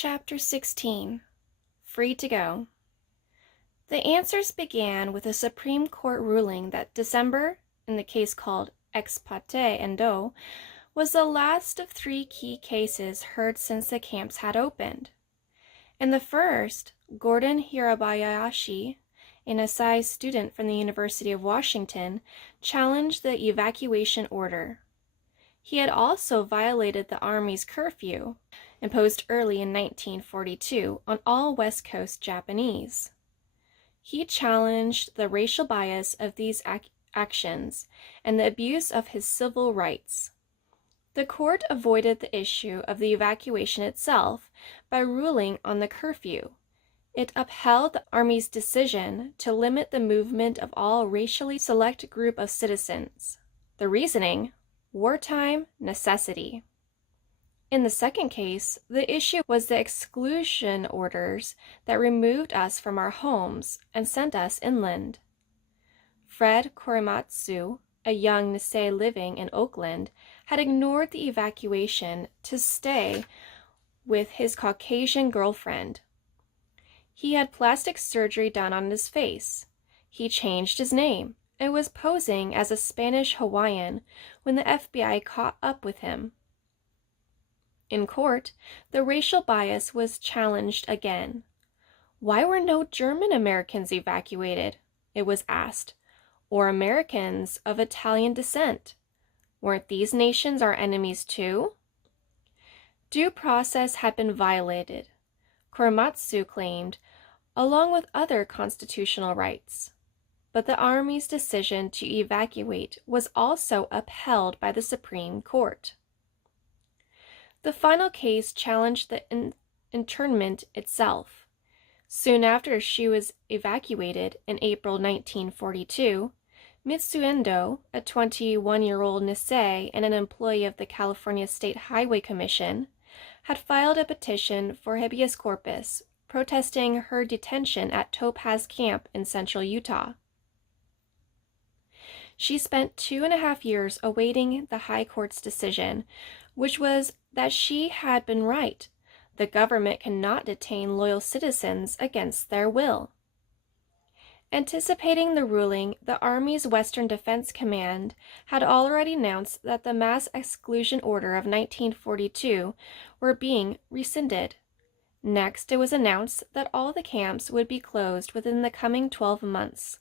Chapter 16. Free to Go. The answers began with a Supreme Court ruling that December, in the case called Ex parte Endo, was the last of 3 key cases heard since the camps had opened. In the first, Gordon Hirabayashi, an assize student from the University of Washington, challenged the evacuation order. He had also violated the Army's curfew, imposed early in 1942 on all West Coast Japanese. He challenged the racial bias of these actions and the abuse of his civil rights. The court avoided the issue of the evacuation itself by ruling on the curfew. It upheld the Army's decision to limit the movement of all racially select group of citizens. The reasoning: wartime necessity. In the second case, the issue was the exclusion orders that removed us from our homes and sent us inland. Fred Korematsu, a young Nisei living in Oakland, had ignored the evacuation to stay with his Caucasian girlfriend. He had plastic surgery done on his face. He changed his name and was posing as a Spanish Hawaiian when the FBI caught up with him. In court, the racial bias was challenged again. Why were no German Americans evacuated? It was asked. Or Americans of Italian descent? Weren't these nations our enemies too? Due process had been violated, Korematsu claimed, along with other constitutional rights. But the Army's decision to evacuate was also upheld by the Supreme Court. The final case challenged the internment itself. Soon after she was evacuated in April 1942, Mitsuendo, a 21-year-old Nisei and an employee of the California State Highway Commission, had filed a petition for habeas corpus, protesting her detention at Topaz Camp in central Utah. She spent 2.5 years awaiting the High Court's decision, which was that she had been right. The government cannot detain loyal citizens against their will. Anticipating the ruling, the Army's Western Defense Command had already announced that the mass exclusion order of 1942 were being rescinded. Next, it was announced that all the camps would be closed within the coming 12 months,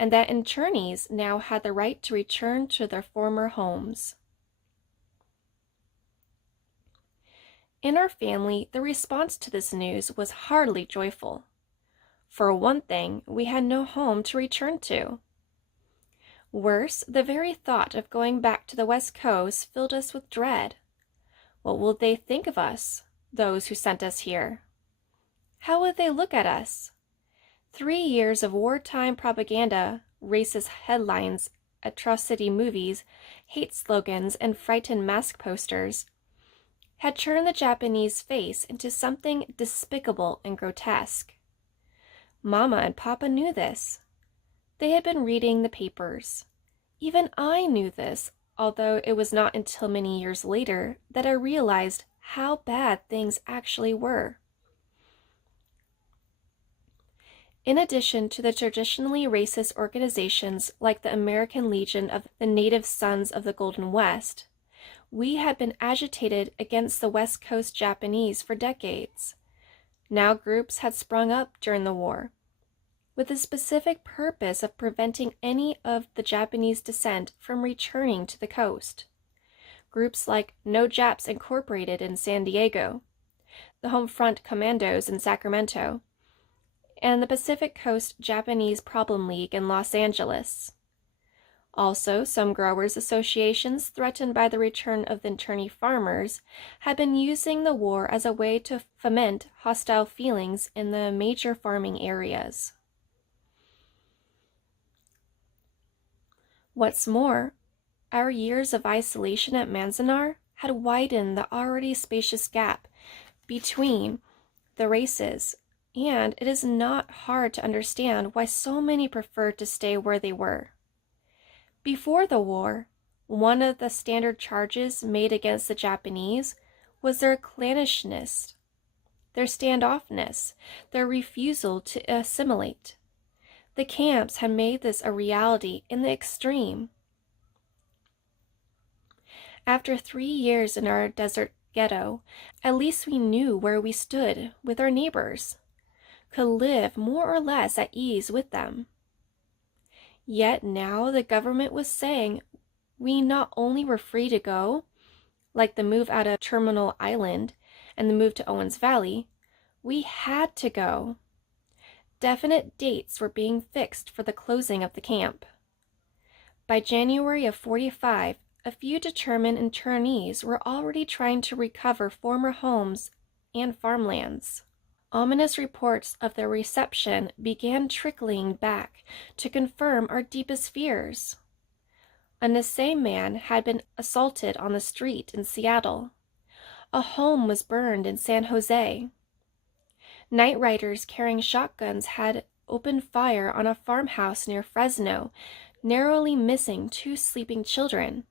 and that internees now had the right to return to their former homes. In our family, the response to this news was hardly joyful. For one thing, we had no home to return to. Worse, the very thought of going back to the West Coast filled us with dread. What will they think of us, those who sent us here? How would they look at us? 3 years of wartime propaganda, racist headlines, atrocity movies, hate slogans, and frightened mask posters had turned the Japanese face into something despicable and grotesque. Mama and Papa knew this. They had been reading the papers. Even I knew this, although it was not until many years later that I realized how bad things actually were. In addition to the traditionally racist organizations like the American Legion of the Native Sons of the Golden West, we had been agitated against the West Coast Japanese for decades. Now groups had sprung up during the war, with the specific purpose of preventing any of the Japanese descent from returning to the coast. Groups like No Japs Incorporated in San Diego, the Homefront Commandos in Sacramento, and the Pacific Coast Japanese Problem League in Los Angeles. Also, some growers' associations threatened by the return of the internee farmers had been using the war as a way to foment hostile feelings in the major farming areas. What's more, our years of isolation at Manzanar had widened the already spacious gap between the races, and it is not hard to understand why so many preferred to stay where they were. Before the war, one of the standard charges made against the Japanese was their clannishness. their standoffness, their refusal to assimilate. The camps had made this a reality in the extreme. After 3 years in our desert ghetto, at least we knew where we stood with our neighbors, could live more or less at ease with them. Yet now the government was saying we not only were free to go, like the move out of Terminal Island and the move to Owens Valley, we had to go. Definite dates were being fixed for the closing of the camp. By January of 45, a few determined internees were already trying to recover former homes and farmlands. Ominous reports of their reception began trickling back to confirm our deepest fears. A Nisei man had been assaulted on the street in Seattle. A home was burned in San Jose. Night riders carrying shotguns had opened fire on a farmhouse near Fresno, narrowly missing 2 sleeping children.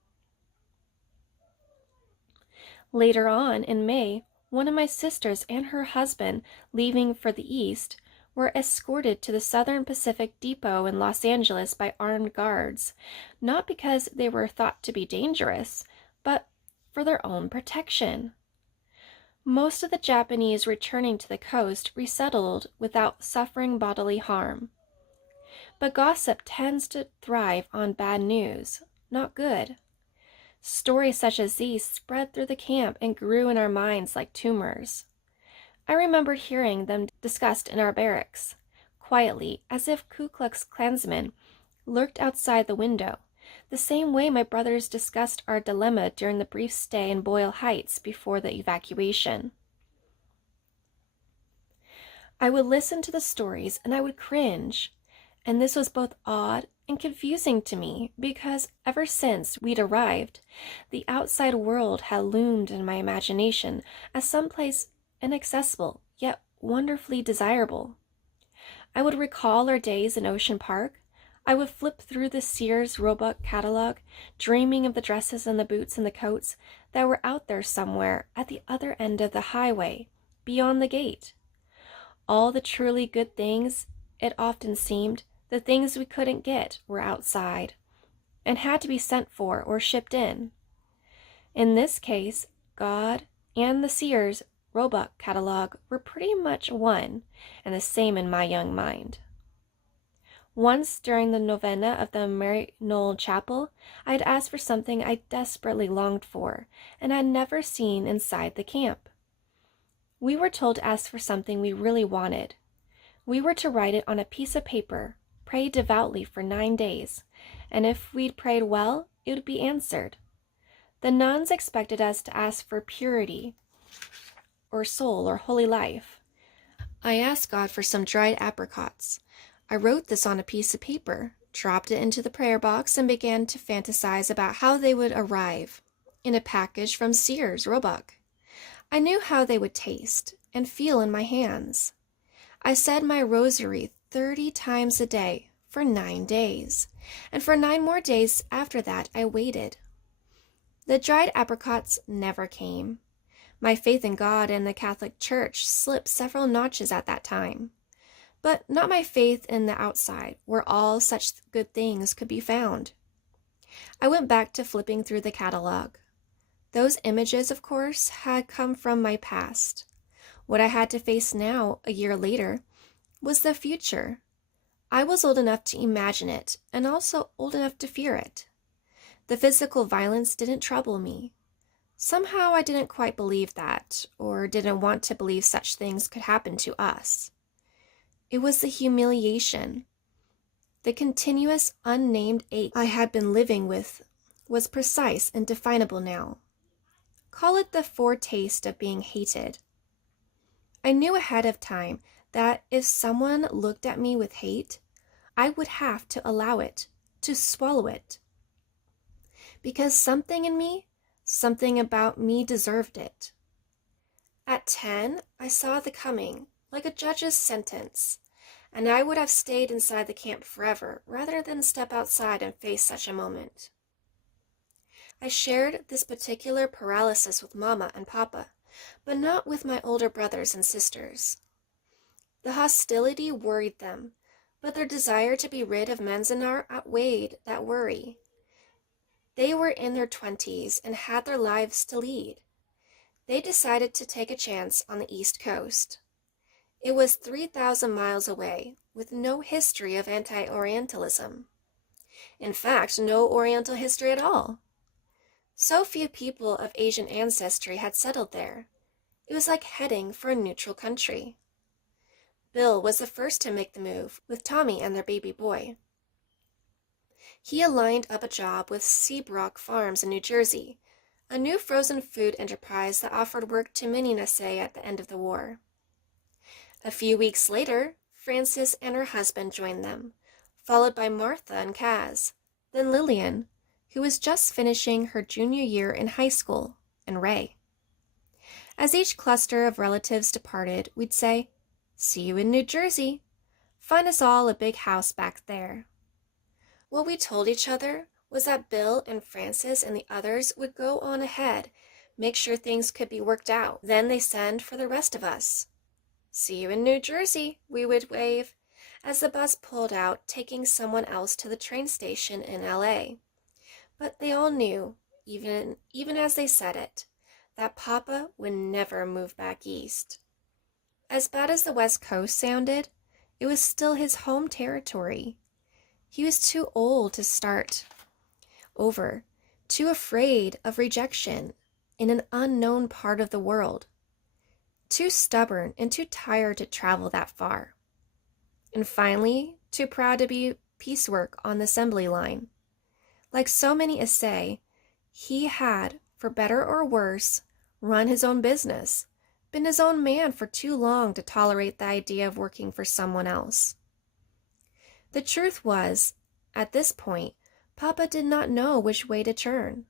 Later on in May, one of my sisters and her husband, leaving for the east, were escorted to the Southern Pacific Depot in Los Angeles by armed guards, not because they were thought to be dangerous, but for their own protection. Most of the Japanese returning to the coast resettled without suffering bodily harm. But gossip tends to thrive on bad news, not good. Stories such as these spread through the camp and grew in our minds like tumors. I remember hearing them discussed in our barracks, quietly, as if Ku Klux Klansmen lurked outside the window, the same way my brothers discussed our dilemma during the brief stay in Boyle Heights before the evacuation. I would listen to the stories and I would cringe, and this was both odd and confusing to me because ever since we'd arrived, the outside world had loomed in my imagination as someplace inaccessible yet wonderfully desirable. I would recall our days in Ocean Park. I would flip through the Sears Roebuck catalog, dreaming of the dresses and the boots and the coats that were out there somewhere at the other end of the highway, beyond the gate. All the truly good things, it often seemed, the things we couldn't get, were outside, and had to be sent for or shipped in. In this case, God and the Sears Roebuck catalog were pretty much one and the same in my young mind. Once during the novena of the Mary Knoll Chapel, I had asked for something I desperately longed for and had never seen inside the camp. We were told to ask for something we really wanted. We were to write it on a piece of paper, pray devoutly for 9 days, and if we'd prayed well, it would be answered. The nuns expected us to ask for purity, or soul, or holy life. I asked God for some dried apricots. I wrote this on a piece of paper, dropped it into the prayer box, and began to fantasize about how they would arrive in a package from Sears Roebuck. I knew how they would taste and feel in my hands. I said my rosary 30 times a day for 9 days, and for 9 more days after that I waited. The dried apricots never came. My faith in God and the Catholic Church slipped several notches at that time, but not my faith in the outside, where all such good things could be found. I went back to flipping through the catalog. Those images, of course, had come from my past. What I had to face now, a year later, was the future. I was old enough to imagine it, and also old enough to fear it. The physical violence didn't trouble me. Somehow I didn't quite believe that, or didn't want to believe such things could happen to us. It was the humiliation. The continuous, unnamed ache I had been living with was precise and definable now. Call it the foretaste of being hated. I knew ahead of time that if someone looked at me with hate, I would have to allow it, to swallow it. Because something in me, something about me deserved it. At 10, I saw the coming, like a judge's sentence, and I would have stayed inside the camp forever rather than step outside and face such a moment. I shared this particular paralysis with Mama and Papa, but not with my older brothers and sisters. The hostility worried them, but their desire to be rid of Manzanar outweighed that worry. They were in their 20s and had their lives to lead. They decided to take a chance on the East Coast. It was 3,000 miles away, with no history of anti-Orientalism. In fact, no Oriental history at all. So few people of Asian ancestry had settled there. It was like heading for a neutral country. Bill was the first to make the move, with Tommy and their baby boy. He lined up a job with Seabrook Farms in New Jersey, a new frozen food enterprise that offered work to many Nasei at the end of the war. A few weeks later, Frances and her husband joined them, followed by Martha and Kaz, then Lillian, who was just finishing her junior year in high school, and Ray. As each cluster of relatives departed, we'd say, "See you in New Jersey. Find us all a big house back there." What we told each other was that Bill and Frances and the others would go on ahead, make sure things could be worked out. Then they send for the rest of us. "See you in New Jersey," we would wave, as the bus pulled out, taking someone else to the train station in LA. But they all knew, even as they said it, that Papa would never move back east. As bad as the West Coast sounded, it was still his home territory. He was too old to start over, too afraid of rejection in an unknown part of the world, too stubborn and too tired to travel that far, and finally, too proud to be piecework on the assembly line. Like so many Issei, he had, for better or worse, run his own business, been his own man for too long to tolerate the idea of working for someone else. The truth was, at this point, Papa did not know which way to turn.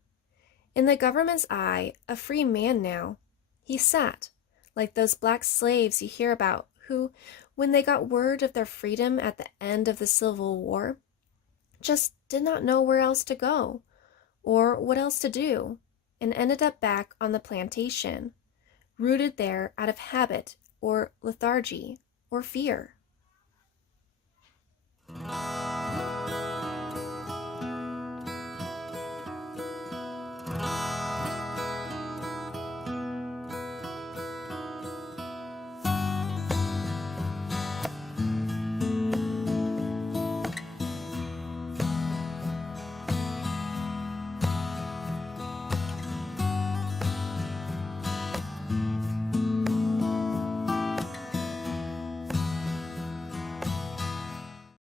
In the government's eye, a free man now, he sat, like those black slaves you hear about who, when they got word of their freedom at the end of the Civil War, just did not know where else to go or what else to do, and ended up back on the plantation, rooted there out of habit or lethargy or fear.